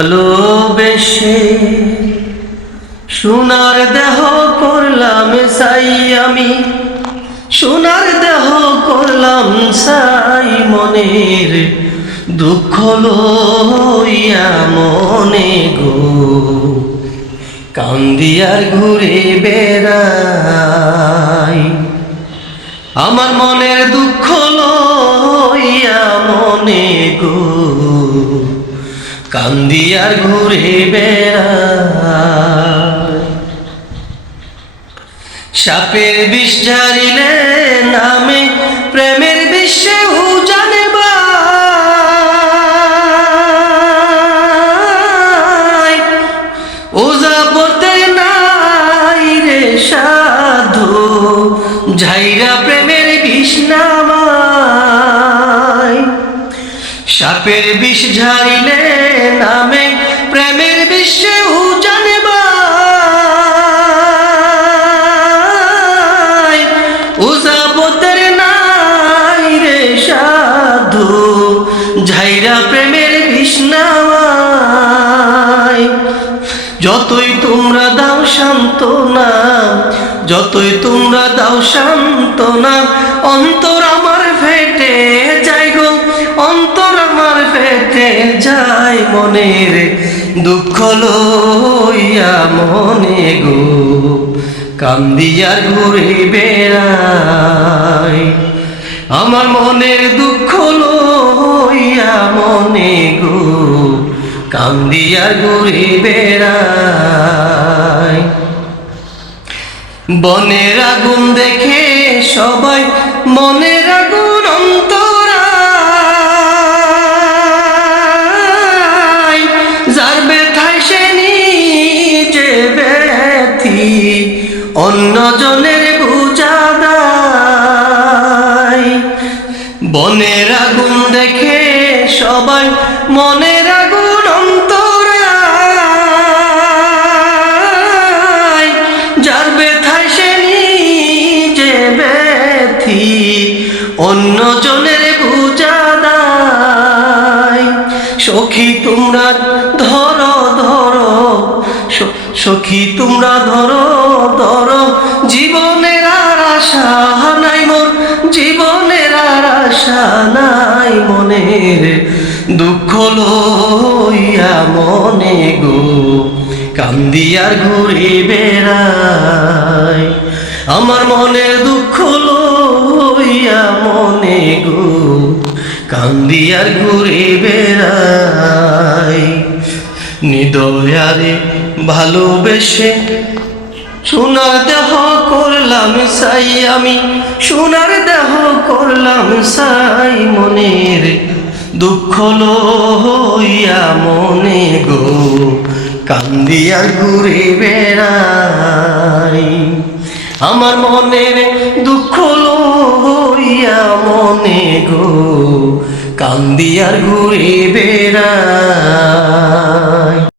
ভালোবেসে সোনার দেহ করলাম সাই, আমি সোনার দেহ করলাম সাই, মনের দুঃখ লইয়া মনে গো কান্দিয়ার ঘুরে বেড়াই। আমার মনের দুঃখ লইয়া মনে গো কান্দিয়ার ঘুরে বেড়াই। সাপের বিষ ঝারিলে নামে প্রেমের বিশ্বে উজানে বাই, ওজা পড়তে নাই রে সাধু ঝাইরা প্রেমের বিষ নামাই। সাপের বিষ ঝারিলে নামে প্রেমের বিশ্বে উজানে বাই, ওজা পড়তে নাই রে সাধু ঝাইরা প্রেমের বিষ নামাই। যতই তোমরা দাও সান্ত্বনা, যতই তোমরা দাও সান্ত্বনা, অন্তর আমার ফেটে যায় গো, অন্তর আমার ফেটে যায়, মনের দুঃখ লইয়া মনে গো কান্দিয়ার ঘুরে বেড়াই। আমার মনের দুঃখ লইয়া মনে গো কান্দিয়ার ঘুরে বেড়াই। বনের আগুন দেখে সবাই মনের আগুন অন্তরায়, যার ব্যথায় সে নিজে ব্যথি অন্যজনের বুঝা দেয়। বনের আগুন দেখে সবাই মনের আগুন অন্তরায়, যার ব্যথায় সে নিজে ব্যথি অন্যজনের বুঝা দেয়। সখী তোমরা ধরো ধরো, সখী তোমরা ধরো ধরো, জীবনের আর আশা নাই মোর, জীবনের আর আশা নাই, মনের দুঃখ লইয়া মনে গো কান্দিয়ার ঘুরে বেড়াই। আমার মনের দুঃখ লইয়া মনে গো কান্দিয়ার ঘুরে বেড়াই। নিদয়ারে ভালোবেসে সোনার দেহ করলাম সাই, আমি সোনার দেহ করলাম সাই, মনের দুঃখ লইয়া মনে গো কান্দিয়া ঘুরে বেড়াই। আমার মনের দুঃখ লইয়া মনে গো কান্দিয়ার ঘুরে বেড়াই।